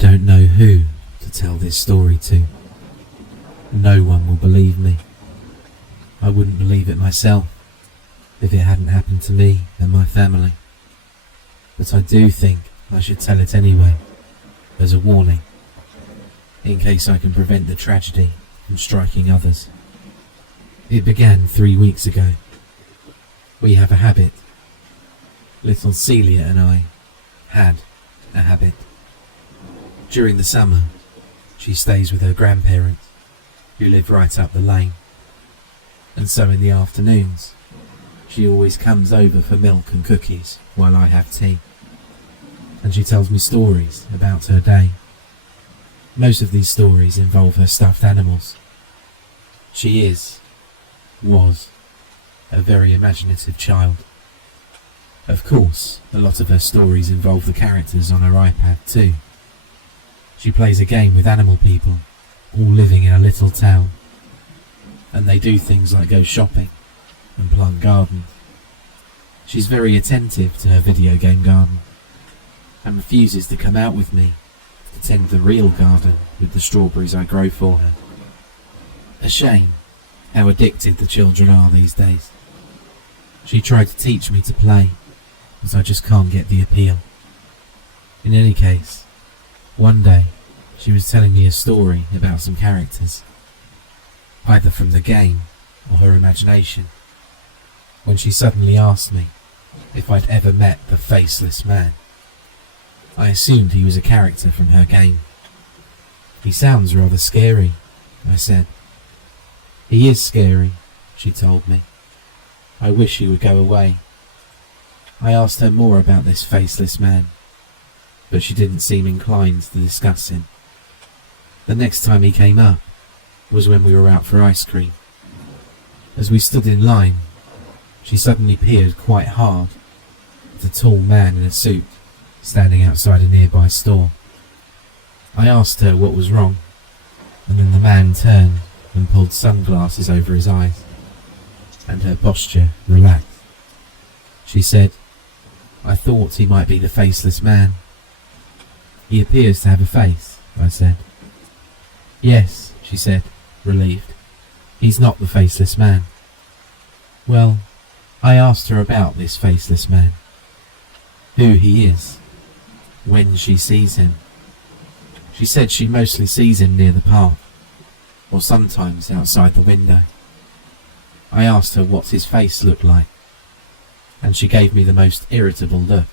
don't know who to tell this story to. No one will believe me. I wouldn't believe it myself if it hadn't happened to me and my family. But I do think I should tell it anyway, as a warning, in case I can prevent the tragedy from striking others. It began 3 weeks ago. We have a habit. Little Celia and I had a habit. During the summer, she stays with her grandparents, who live right up the lane. And so in the afternoons, she always comes over for milk and cookies while I have tea. And she tells me stories about her day. Most of these stories involve her stuffed animals. She was, a very imaginative child. Of course, a lot of her stories involve the characters on her iPad too. She plays a game with animal people, all living in a little town. And they do things like go shopping and plant gardens. She's very attentive to her video game garden and refuses to come out with me to tend the real garden with the strawberries I grow for her. A shame how addicted the children are these days. She tried to teach me to play, but I just can't get the appeal. In any case, one day she was telling me a story about some characters, either from the game or her imagination, when she suddenly asked me if I'd ever met the Faceless Man. I assumed he was a character from her game. He sounds rather scary, I said. He is scary, she told me. I wish he would go away. I asked her more about this Faceless Man, but she didn't seem inclined to discuss him. The next time he came up was when we were out for ice cream. As we stood in line, she suddenly peered quite hard at a tall man in a suit standing outside a nearby store. I asked her what was wrong, and then the man turned and pulled sunglasses over his eyes, and her posture relaxed. She said, "I thought he might be the Faceless Man." "He appears to have a face," I said. "Yes," she said, relieved. "He's not the Faceless Man." Well, I asked her about this Faceless Man, who he is, when she sees him. She said she mostly sees him near the park, or sometimes outside the window. I asked her what his face looked like, and she gave me the most irritable look,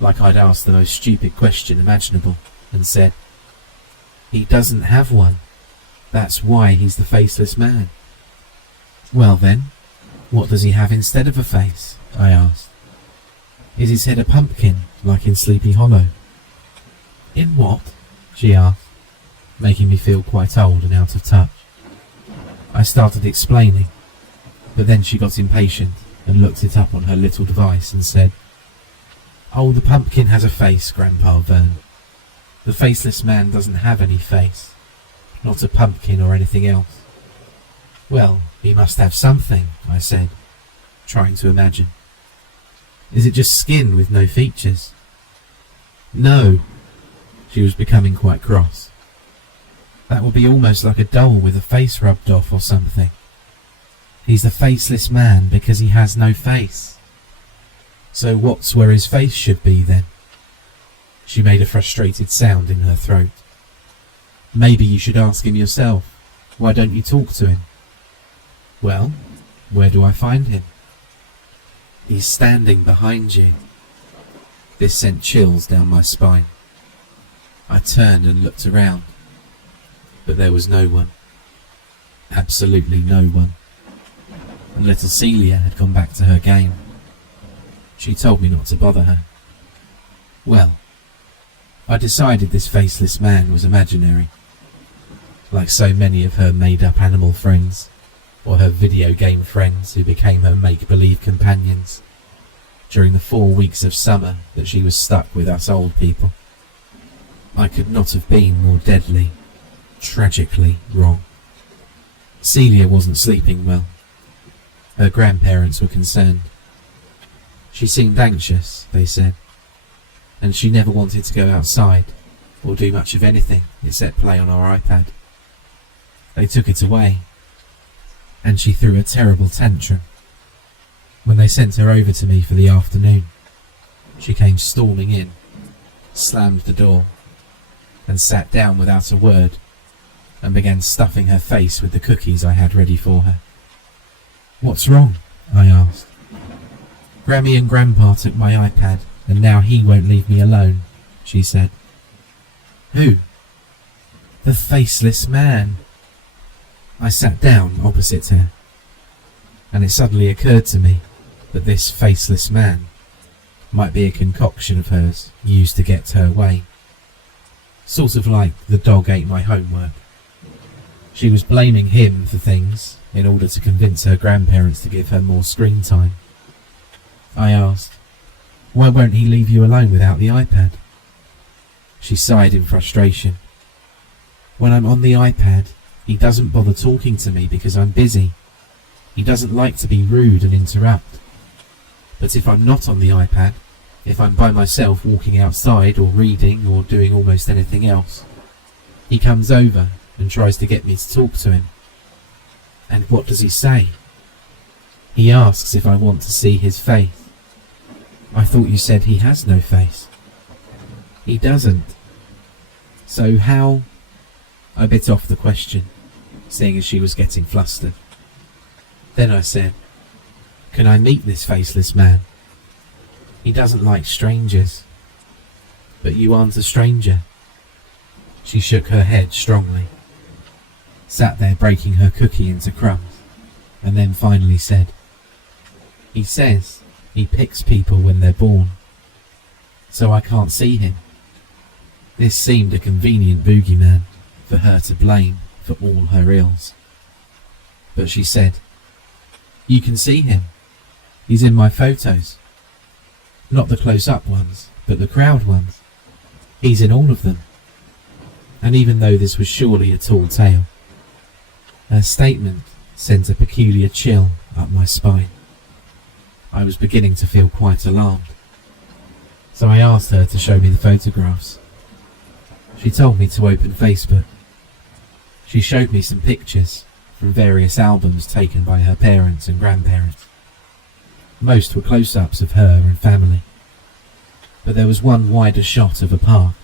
like I'd asked the most stupid question imaginable, and said, "He doesn't have one. That's why he's the Faceless Man." "Well then, what does he have instead of a face?" I asked. "Is his head a pumpkin, like in Sleepy Hollow?" "In what?" she asked, making me feel quite old and out of touch. I started explaining, but then she got impatient and looked it up on her little device and said, "Oh, the pumpkin has a face, Grandpa Vern. The Faceless Man doesn't have any face, not a pumpkin or anything else." "Well, he must have something," I said, trying to imagine. "Is it just skin with no features?" "No." She was becoming quite cross. "That would be almost like a doll with a face rubbed off or something. He's the Faceless Man because he has no face. So what's where his face should be then?" She made a frustrated sound in her throat. "Maybe you should ask him yourself. Why don't you talk to him?" "Well, where do I find him?" "He's standing behind you." This sent chills down my spine. I turned and looked around, but there was no one. Absolutely no one. And little Celia had gone back to her game. She told me not to bother her. Well, I decided this Faceless Man was imaginary, like so many of her made-up animal friends, or her video game friends who became her make-believe companions during the 4 weeks of summer that she was stuck with us old people. I could not have been more deadly, tragically wrong. Celia wasn't sleeping well. Her grandparents were concerned. She seemed anxious, they said, and she never wanted to go outside or do much of anything except play on our iPad. They took it away, and she threw a terrible tantrum. When they sent her over to me for the afternoon, she came storming in, slammed the door, and sat down without a word, and began stuffing her face with the cookies I had ready for her. "What's wrong?" I asked. "Grammy and Grandpa took my iPad, and now he won't leave me alone," she said. "Who?" "The Faceless Man." I sat down opposite her, and it suddenly occurred to me that this Faceless Man might be a concoction of hers used to get her way. Sort of like the dog ate my homework. She was blaming him for things in order to convince her grandparents to give her more screen time. I asked, "Why won't he leave you alone without the iPad?" She sighed in frustration. "When I'm on the iPad, he doesn't bother talking to me because I'm busy. He doesn't like to be rude and interrupt. But if I'm not on the iPad, if I'm by myself walking outside or reading or doing almost anything else, he comes over and tries to get me to talk to him. And what does he say? He asks if I want to see his face. I thought you said he has no face." "He doesn't." "So how—" I bit off the question, seeing as she was getting flustered. Then I said, "Can I meet this Faceless Man? He doesn't like strangers." "But you aren't a stranger." She shook her head strongly, sat there breaking her cookie into crumbs, and then finally said, "He says he picks people when they're born, so I can't see him." This seemed a convenient boogeyman for her to blame for all her ills. But she said, "You can see him. He's in my photos. Not the close-up ones, but the crowd ones. He's in all of them." And even though this was surely a tall tale, her statement sent a peculiar chill up my spine. I was beginning to feel quite alarmed, so I asked her to show me the photographs. She told me to open Facebook. She showed me some pictures from various albums taken by her parents and grandparents. Most were close-ups of her and family, but there was one wider shot of a park.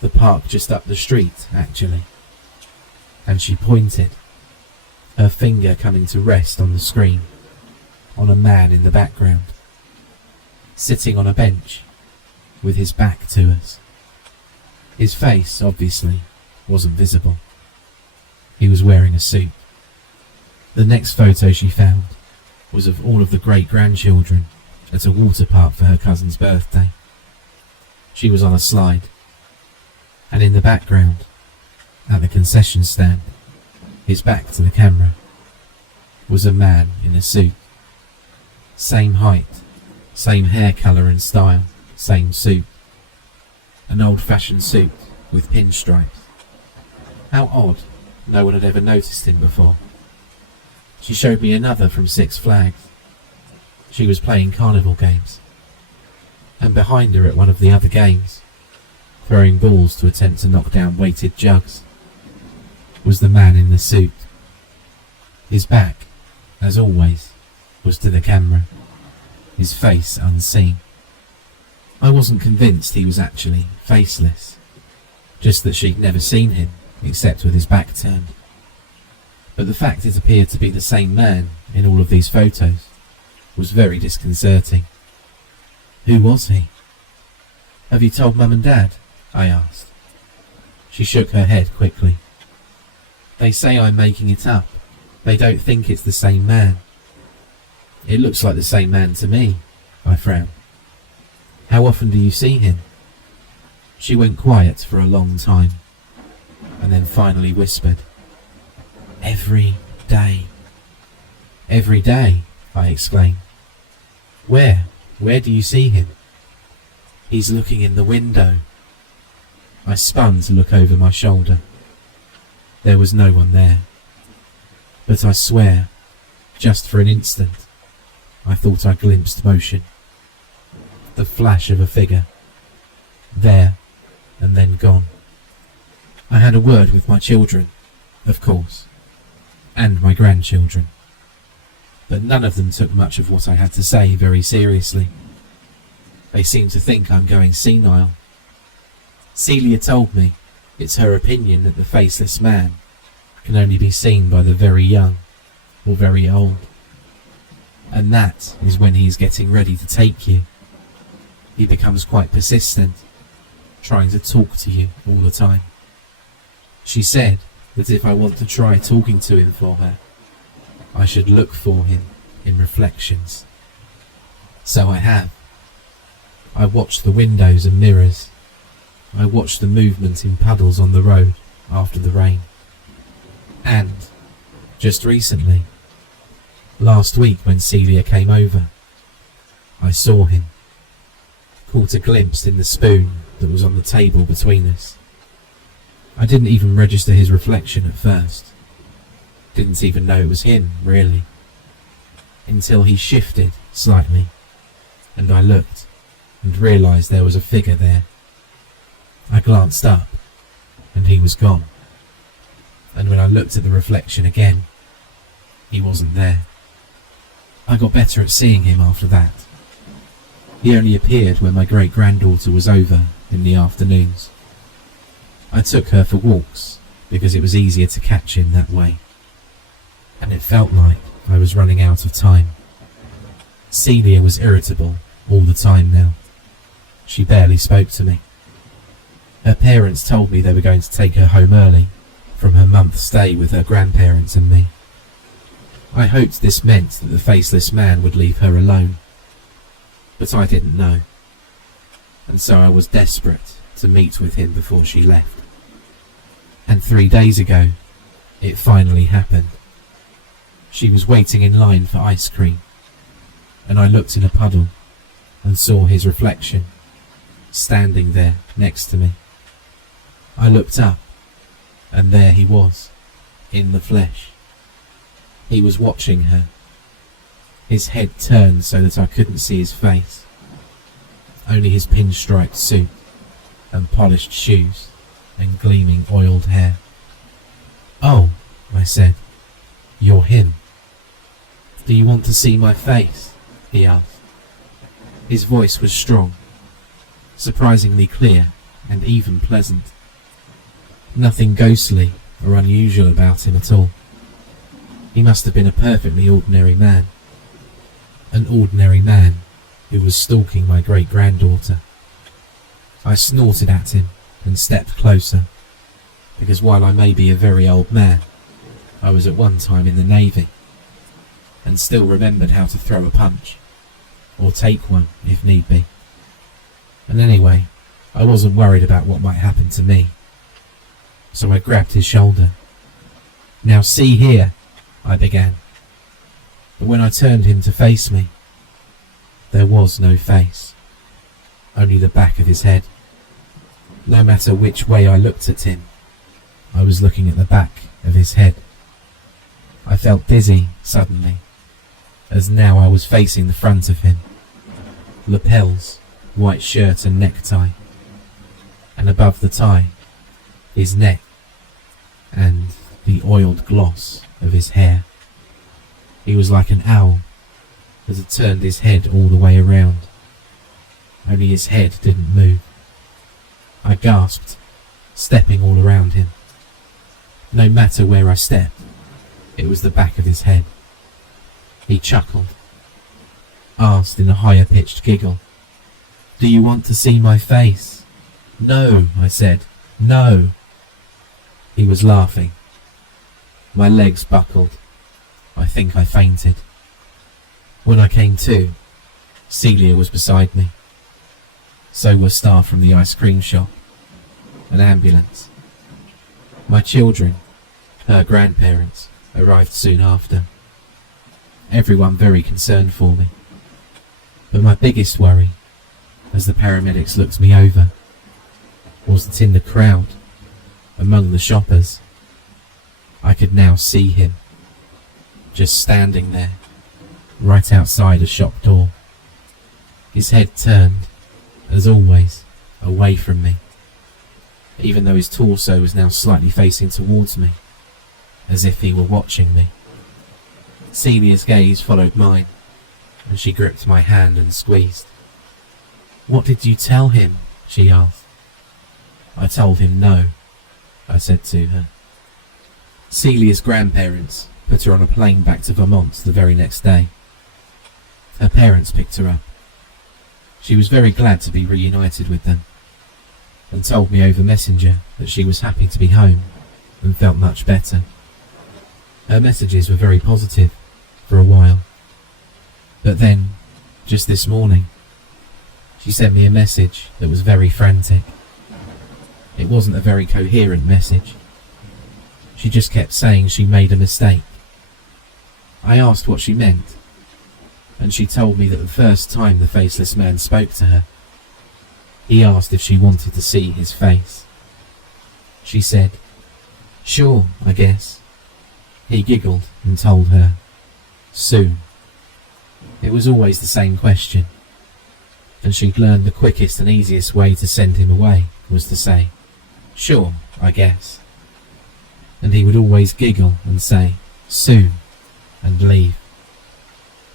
The park just up the street, actually. And she pointed, her finger coming to rest on the screen, on a man in the background, sitting on a bench, with his back to us. His face, obviously, wasn't visible. He was wearing a suit. The next photo she found was of all of the great-grandchildren at a water park for her cousin's birthday. She was on a slide, and in the background, at the concession stand, his back to the camera, was a man in a suit. Same height, same hair colour and style, same suit. An old-fashioned suit with pinstripes. How odd, no one had ever noticed him before. She showed me another from Six Flags. She was playing carnival games, and behind her at one of the other games, throwing balls to attempt to knock down weighted jugs, was the man in the suit. His back, as always, was to the camera, his face unseen. I wasn't convinced he was actually faceless, just that she'd never seen him except with his back turned. But the fact it appeared to be the same man in all of these photos was very disconcerting. Who was he? "Have you told Mum and Dad?" I asked. She shook her head quickly. "They say I'm making it up. They don't think it's the same man." "It looks like the same man to me," I frowned. "How often do you see him?" She went quiet for a long time, and then finally whispered, "Every day." "Every day?" I exclaimed. Where do you see him?" "He's looking in the window." I spun to look over my shoulder. There was no one there. But I swear, just for an instant, I thought I glimpsed motion. The flash of a figure. There, and then gone. I had a word with my children, of course, and my grandchildren, but none of them took much of what I had to say very seriously. They seemed to think I'm going senile. Celia told me it's her opinion that the Faceless Man can only be seen by the very young or very old, and that is when he's getting ready to take you. He becomes quite persistent, trying to talk to you all the time. She said that if I want to try talking to him for her, I should look for him in reflections. So I have. I watch the windows and mirrors. I watch the movement in puddles on the road after the rain. And, just recently, last week when Celia came over, I saw him, caught a glimpse in the spoon that was on the table between us. I didn't even register his reflection at first. Didn't even know it was him, really. Until he shifted slightly, and I looked and realised there was a figure there. I glanced up, and he was gone. And when I looked at the reflection again, he wasn't there. I got better at seeing him after that. He only appeared when my great-granddaughter was over in the afternoons. I took her for walks because it was easier to catch him that way, and it felt like I was running out of time. Celia was irritable all the time now. She barely spoke to me. Her parents told me they were going to take her home early from her month's stay with her grandparents and me. I hoped this meant that the Faceless Man would leave her alone, but I didn't know, and so I was desperate to meet with him before she left. And 3 days ago, it finally happened. She was waiting in line for ice cream, and I looked in a puddle and saw his reflection, standing there next to me. I looked up, and there he was, in the flesh. He was watching her, his head turned so that I couldn't see his face, only his pinstriped suit and polished shoes and gleaming oiled hair. "Oh," I said, "you're him." "Do you want to see my face?" he asked. His voice was strong, surprisingly clear and even pleasant. Nothing ghostly or unusual about him at all. He must have been a perfectly ordinary man. An ordinary man who was stalking my great-granddaughter. I snorted at him and stepped closer, because while I may be a very old man, I was at one time in the Navy, and still remembered how to throw a punch, or take one if need be. And anyway, I wasn't worried about what might happen to me. So I grabbed his shoulder. "Now see here," I began. But when I turned him to face me, there was no face, only the back of his head. No matter which way I looked at him, I was looking at the back of his head. I felt dizzy suddenly, as now I was facing the front of him. Lapels, white shirt and necktie, and above the tie, his neck, and the oiled gloss of his hair. He was like an owl that had turned his head all the way around, only his head didn't move. I gasped, stepping all around him. No matter where I stepped, it was the back of his head. He chuckled, asked in a higher-pitched giggle, "Do you want to see my face?" "No," I said, "no." He was laughing. My legs buckled. I think I fainted. When I came to, Celia was beside me. So were staff from the ice cream shop, an ambulance. My children, her grandparents, arrived soon after. Everyone very concerned for me. But my biggest worry, as the paramedics looked me over, was that in the crowd, among the shoppers, I could now see him, just standing there, right outside a shop door. His head turned, as always, away from me, even though his torso was now slightly facing towards me, as if he were watching me. Celia's gaze followed mine, and she gripped my hand and squeezed. "What did you tell him?" she asked. "I told him no," I said to her. Celia's grandparents put her on a plane back to Vermont the very next day. Her parents picked her up. She was very glad to be reunited with them, and told me over Messenger that she was happy to be home and felt much better. Her messages were very positive for a while, but then, just this morning, she sent me a message that was very frantic. It wasn't a very coherent message. She just kept saying she made a mistake. I asked what she meant, and she told me that the first time the Faceless Man spoke to her, he asked if she wanted to see his face. She said, "Sure, I guess." He giggled and told her, "Soon." It was always the same question, and she'd learned the quickest and easiest way to send him away was to say, "Sure, I guess." And he would always giggle and say, "Soon," and leave.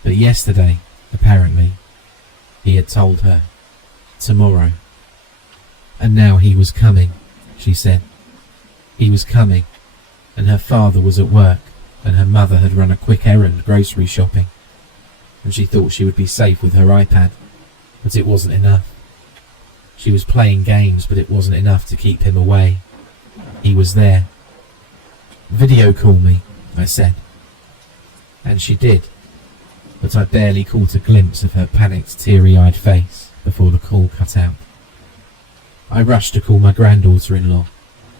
But yesterday, apparently, he had told her, "Tomorrow." And now he was coming, she said. He was coming, and her father was at work, and her mother had run a quick errand grocery shopping, and she thought she would be safe with her iPad, but it wasn't enough. She was playing games, but it wasn't enough to keep him away. He was there. "Video call me," I said. And she did, but I barely caught a glimpse of her panicked, teary-eyed face before the call cut out. I rushed to call my granddaughter-in-law,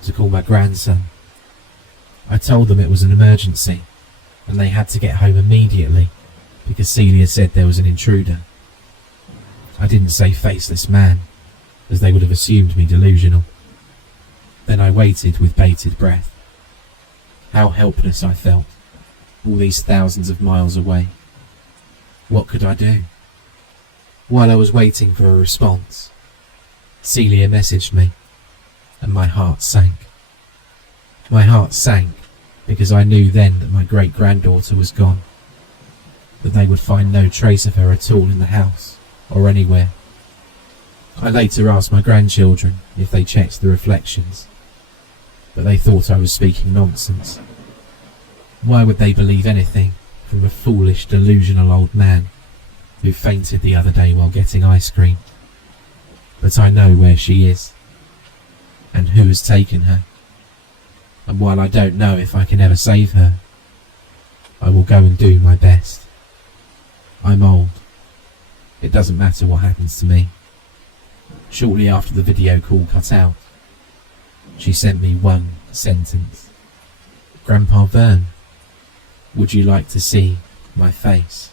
to call my grandson. I told them it was an emergency, and they had to get home immediately, because Celia said there was an intruder. I didn't say Faceless Man, as they would have assumed me delusional. Then I waited with bated breath. How helpless I felt, all these thousands of miles away. What could I do? While I was waiting for a response, Celia messaged me, and my heart sank. My heart sank because I knew then that my great-granddaughter was gone, that they would find no trace of her at all in the house or anywhere. I later asked my grandchildren if they checked the reflections, but they thought I was speaking nonsense. Why would they believe anything from a foolish, delusional old man who fainted the other day while getting ice cream? But I know where she is, and who has taken her, and while I don't know if I can ever save her, I will go and do my best. I'm old. It doesn't matter what happens to me. Shortly after the video call cut out, she sent me one sentence. "Grandpa Vern, would you like to see my face?"